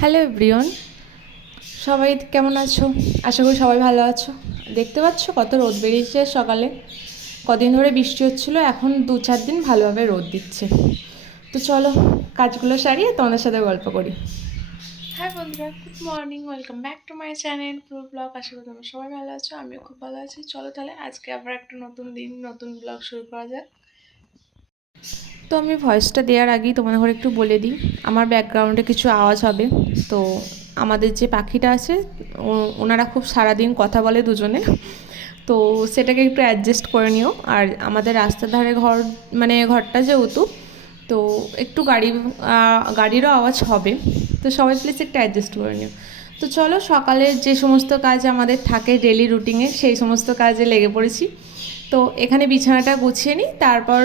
Hello everyone, সবাই কেমন আছো? আশা করি সবাই ভালো আছো। দেখতে পাচ্ছ কত রোদ বেরিয়েছে সকালে। কদিন ধরে বৃষ্টি হচ্ছিলো, এখন 2-4 দিন ভালোভাবে রোদ দিচ্ছে। তো চলো কাজগুলো সারিয়ে তোমাদের সাথে গল্প করি। হাই বন্ধুরা, good morning, welcome back to my channel pro blog. আশা করি তোমরা সবাই ভালো আছো, আমিও খুব ভালো আছি। চলো তাহলে আজকে আবার একটা নতুন দিন, নতুন ব্লগ শুরু করা যাক। তো আমি ভয়েসটা দেওয়ার আগেই তোমাদের ঘরে একটু বলে দিই, আমার ব্যাকগ্রাউন্ডে কিছু আওয়াজ হবে। তো আমাদের যে পাখিটা আছে ওনারা খুব সারাদিন কথা বলে দুজনে, তো সেটাকে একটু অ্যাডজাস্ট করে নিও। আর আমাদের রাস্তার ধারে ঘর, মানে ঘরটা যেহেতু, তো একটু গাড়িরও আওয়াজ হবে, তো সবাই প্লিজ একটু অ্যাডজাস্ট করে নিও। তো চলো সকালের যে সমস্ত কাজ আমাদের থাকে ডেলি রুটিনে, সেই সমস্ত কাজে লেগে পড়েছি। তো এখানে বিছানাটা গুছিয়ে নিই, তারপর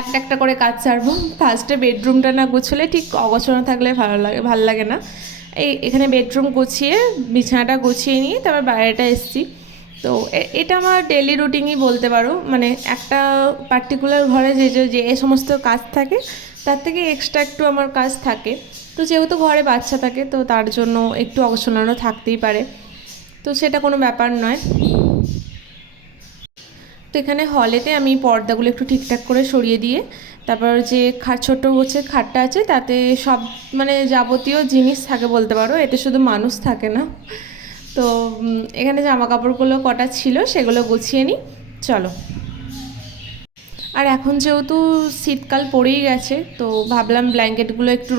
একটা একটা করে কাজ ছাড়বো। ফার্স্টে বেডরুমটা না গুছলে ঠিক অগোছানো থাকলে ভালো লাগে না। এখানে বেডরুম গুছিয়ে বিছানাটা গুছিয়ে নিয়ে তারপর বাইরেটা এসছি। তো এটা আমার ডেলি রুটিনই বলতে পারো, মানে একটা পার্টিকুলার ঘরে যে যে যে সমস্ত কাজ থাকে তার থেকে এক্সট্রা একটু আমার কাজ থাকে। তো যেহেতু ঘরে বাচ্চা থাকে, তো তার জন্য একটু অগোছানো থাকতেই পারে, তো সেটা কোনো ব্যাপার নয়। তো এখানে হলেতে আমি পর্দাগুলো একটু ঠিকঠাক করে সরিয়ে দিয়ে, তারপর যে ছোটো গোছের খাটটা আছে তাতে সব মানে যাবতীয় জিনিস থাকে বলতে পারো, এতে শুধু মানুষ থাকে না। তো এখানে জামা কাপড়গুলো কটা ছিল সেগুলো গুছিয়ে নিই। চলো। আর এখন যেহেতু শীতকাল পড়েই গেছে, তো ভাবলাম ব্ল্যাঙ্কেটগুলো একটু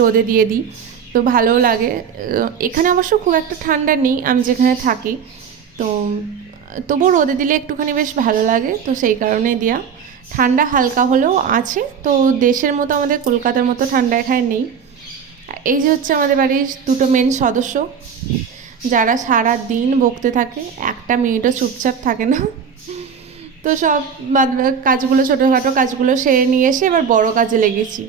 রোদে দিয়ে দিই, তো ভালোও লাগে। এখানে অবশ্য খুব একটা ঠান্ডা নেই আমি যেখানে থাকি, তো তবুও রোদে দিলে একটুখানি বেশ ভালো লাগে, তো সেই কারণে দেওয়া। ঠান্ডা হালকা হলেও আছে, তো দেশের মতো আমাদের কলকাতার মতো ঠান্ডা এখানে নেই। এই যে হচ্ছে আমাদের বাড়ির দুটো মেন সদস্য, যারা সারা দিন বকতে থাকে, একটা মিনিটও চুপচাপ থাকে না। তো সব কাজগুলো, ছোটোখাটো কাজগুলো সেরে নিয়ে এসে এবার বড় কাজে লেগেছি,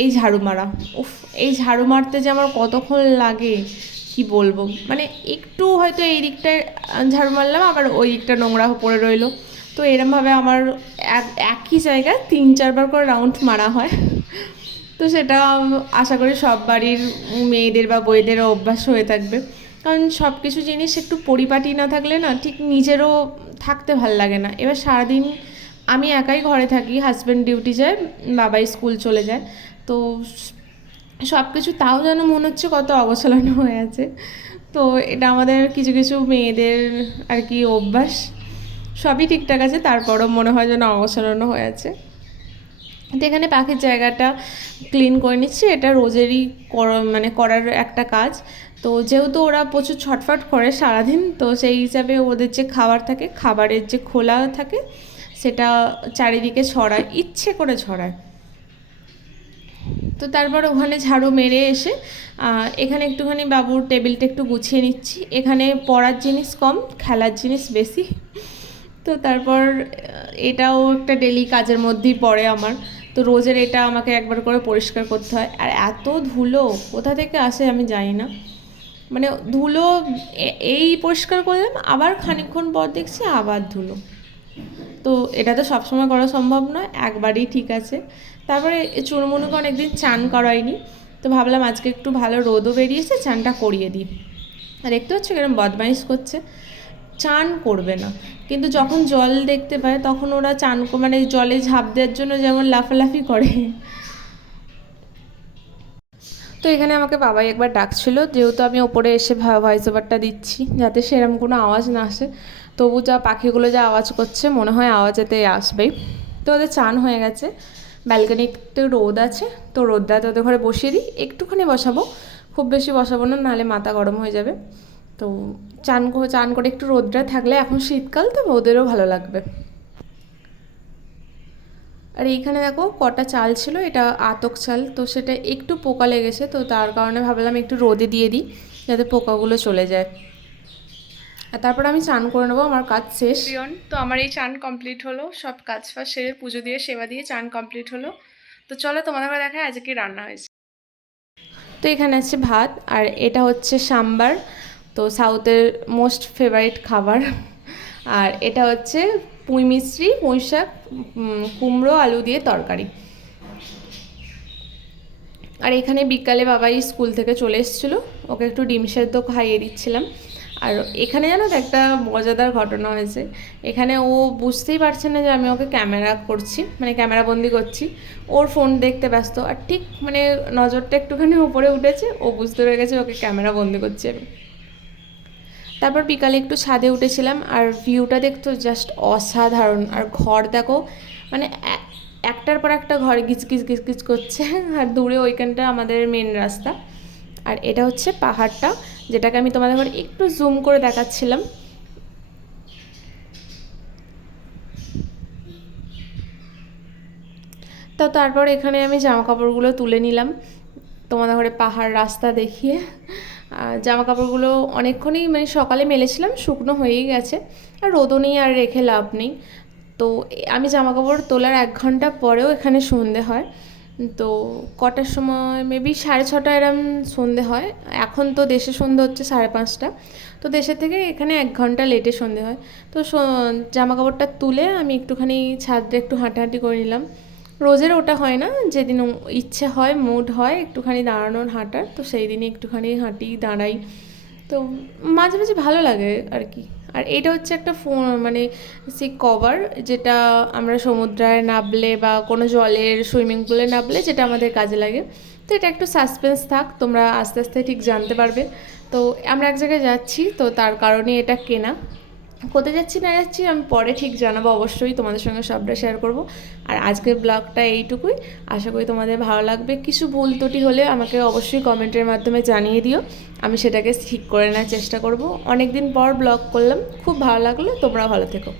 এই ঝাড়ু মারা। উফ, এই ঝাড়ু মারতে যে আমার কতক্ষণ লাগে কি বলবো। মানে একটু হয়তো এই দিকটায় ঝাড়ু মারলাম, আবার ওই দিকটা নোংরা পড়ে রইলো, তো এরমভাবে আমার একই জায়গায় 3-4 বার করে রাউন্ড মারা হয়। তো সেটা আশা করি সব বাড়ির মেয়েদের বা বউদেরও অভ্যাস হয়ে থাকবে, কারণ সব কিছু জিনিস একটু পরিপাটি না থাকলে না ঠিক নিজেরও থাকতে ভাল লাগে না। এবার সারাদিন আমি একাই ঘরে থাকি, হাজব্যান্ড ডিউটি যায়, বাবাই স্কুল চলে যায়, তো সব কিছু তাও যেন মনে হচ্ছে কত অগোছালো হয়ে আছে। তো এটা আমাদের কিছু কিছু মেয়েদের আর কি অভ্যাস। সবই ঠিকঠাক আছে, তারপরও মনে হয় যেন অগোছালো হয়ে আছে। তো এখানে পাখির জায়গাটা ক্লিন করে নিচ্ছি, এটা রোজেরই করার একটা কাজ। তো যেহেতু ওরা প্রচুর ছটফট করে সারাদিন, তো সেই হিসাবে ওদের যে খাবার থাকে, খাবারের যে খোলা থাকে সেটা চারিদিকে ছড়ায়, ইচ্ছে করে ছড়ায়। তো তারপর ওখানে ঝাড়ু মেরে এসে এখানে একটুখানি বাবুর টেবিলটা একটু গুছিয়ে নিচ্ছি। এখানে পড়ার জিনিস কম, খেলার জিনিস বেশি। তো তারপর এটাও একটা ডেলি কাজের মধ্যেই পড়ে আমার। তো রোজের এটা আমাকে একবার করে পরিষ্কার করতে হয়, আর এত ধুলো কোথা থেকে আসে আমি জানি না। মানে ধুলো এই পরিষ্কার করলাম, আবার খানিকক্ষণ পর দেখছি আবার ধুলো। তো এটা তো সবসময় করা সম্ভব নয়, একবারই ঠিক আছে। তারপরে চুনমুনুকে অনেকদিন চান করাইনি, তো ভাবলাম আজকে একটু ভালো রোদও বেরিয়েছে, চানটা করিয়ে দিই। আর দেখতে হচ্ছে কিরকম বদমাইশ করছে, চান করবে না, কিন্তু যখন জল দেখতে পায় তখন ওরা মানে জলে ঝাঁপ দেওয়ার জন্য যেমন লাফালাফি করে। তো এখানে আমাকে বাবাই একবার ডাকছিল, যেহেতু আমি ওপরে এসে ভয়েস ওভারটা দিচ্ছি যাতে সেরকম কোনো আওয়াজ না আসে, তবু যা পাখিগুলো যা আওয়াজ করছে মনে হয় আওয়াজ এতে আসবেই। তো ওদের চান হয়ে গেছে, ব্যালকনিতে রোদ আছে, তো রোদটাতে ওদের ঘরে বসিয়ে দিই, একটুখানি বসাবো, খুব বেশি বসাবো না, নাহলে মাথা গরম হয়ে যাবে। তো চান করে একটু রোদটা থাকলে, এখন শীতকাল তো ওদেরও ভালো লাগবে। আর এইখানে দেখো কটা চাল ছিল, এটা আতক চাল, তো সেটা একটু পোকা লেগেছে, তো তার কারণে ভাবলাম একটু রোদে দিয়ে দিই যাতে পোকাগুলো চলে যায়। আর তারপর আমি চান করে নেবো, আমার কাজ শেষ। তো আমার এই চান কমপ্লিট হলো, সব কাজ ফাজ সেরে পুজো দিয়ে সেবা দিয়ে চান কমপ্লিট হলো। তো চলো তোমাদের ঘরে দেখায় আজকে কি রান্না হয়েছে। তো এখানে আছে ভাত, আর এটা হচ্ছে সাম্বার, তো সাউথের মোস্ট ফেভারিট খাবার। আর এটা হচ্ছে পুঁই মিশ্রি, পুঁই শাক, কুমড়ো আলু দিয়ে তরকারি। আর এখানে বিকালে বাবাই স্কুল থেকে চলে এসেছিলো, ওকে একটু ডিম সেদ্ধ খাইয়ে দিচ্ছিলাম। আর এখানে জানো তো একটা মজাদার ঘটনা হয়েছে। এখানে ও বুঝতেই পারছে না যে আমি ওকে ক্যামেরা করছি, মানে ক্যামেরা বন্দি করছি। ওর ফোন দেখতে ব্যস্ত, আর ঠিক মানে নজরটা একটুখানি উপরে উঠেছে, ও বুঝতে পেরে গেছে ওকে ক্যামেরা বন্দি করছি আমি। তারপর বিকালে একটু ছাদে উঠেছিলাম, আর ভিউটা দেখতো জাস্ট অসাধারণ। আর ঘর দেখো, মানে একটার পর একটা ঘর গিচগিচ গিচগিচ করছে। আর দূরে ওইখানটা আমাদের মেন রাস্তা। আর এটা হচ্ছে পাহাড়টা, যেটাকে আমি তোমাদের ঘরে একটু জুম করে দেখাচ্ছিলাম। তো তারপর এখানে আমি জামা কাপড়গুলো তুলে নিলাম তোমাদের ঘরে পাহাড় রাস্তা দেখিয়ে। জামা কাপড়গুলো অনেকক্ষণই মানে সকালে মেলেছিলাম, শুকনো হয়েই গেছে, আর রোদও নেই আর রেখে লাভ নেই। তো আমি জামা কাপড় তোলার 1 ঘন্টা পরেও এখানে সন্ধে হয়। তো কটার সময় মেবি 6:30 এরম সন্ধে হয়। এখন তো দেশে সন্ধে হচ্ছে 5:30। তো দেশের থেকে এখানে 1 ঘন্টা লেটে সন্ধে হয়। তো জামা কাপড়টা তুলে আমি একটুখানি ছাদে একটু হাঁটাহাঁটি করে নিলাম। রোজের ওটা হয় না, যেদিন ইচ্ছে হয়, মুড হয় একটুখানি দাঁড়ানোর হাঁটার, তো সেই দিনই একটুখানি হাঁটি, দাঁড়াই। তো মাঝে মাঝে ভালো লাগে আর কি। আর এটা হচ্ছে একটা মানে সি কভার, যেটা আমরা সমুদ্রে নামলে বা কোনো জলের সুইমিং পুলে নামলে যেটা আমাদের কাজে লাগে। তো এটা একটু সাসপেন্স থাক, তোমরা আস্তে আস্তে ঠিক জানতে পারবে। তো আমরা এক জায়গায় যাচ্ছি, তো তার কারণে এটা কেনা। কোথায় যাচ্ছি না যাচ্ছি আমি পরে ঠিক জানাবো, অবশ্যই তোমাদের সঙ্গে সবটা শেয়ার করব। আর আজকের ব্লগটা এইটুকুই, আশা করি তোমাদের ভালো লাগবে। কিছু ভুল ত্রুটি হলে আমাকে অবশ্যই কমেন্টের মাধ্যমে জানিয়ে দিও, আমি সেটাকে ঠিক করে নেওয়ার চেষ্টা করব। অনেক দিন পর ব্লগ করলাম, খুব ভালো লাগলো। তোমরা ভালো থেকো।